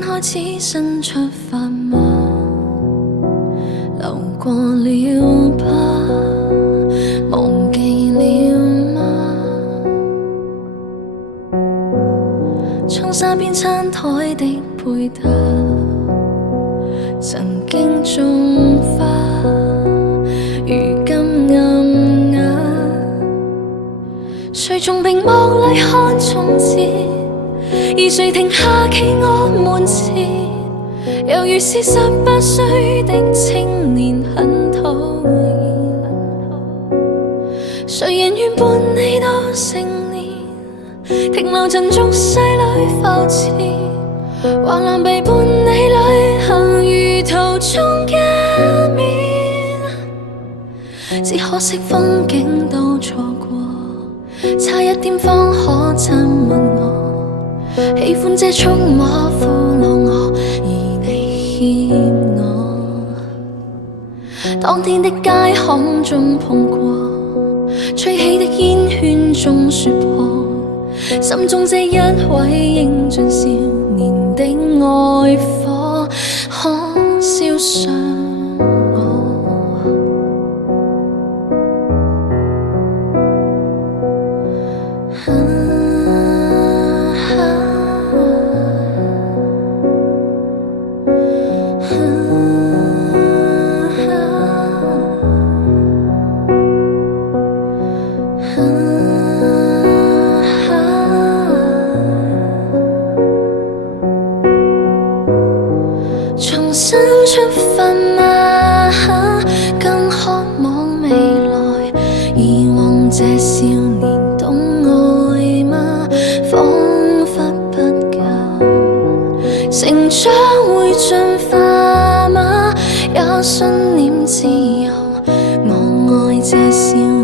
天開始新出發嗎？流過了吧，忘記了嗎？窗紗邊餐台的配搭，曾經種花，如今暗啞。誰從屏幕裏看從前？而誰停下企我門前？猶如是18歲的青年，很討厭。誰人願伴你到成年？停留陣俗世裏浮潛，橫欄被伴你旅行，如途中加冕。只可惜風景都錯過，差一點方可親吻我。喜歡這觸摸俘虜我，而你欠我。當天的街巷中碰過，吹起的煙圈中說破，心中這一位英俊少年的愛火，可燒傷我。重新出發嗎？更渴望未來。以往這少年懂愛嗎？彷彿不夠。成長會進化嗎？也信念自由。我愛這少年。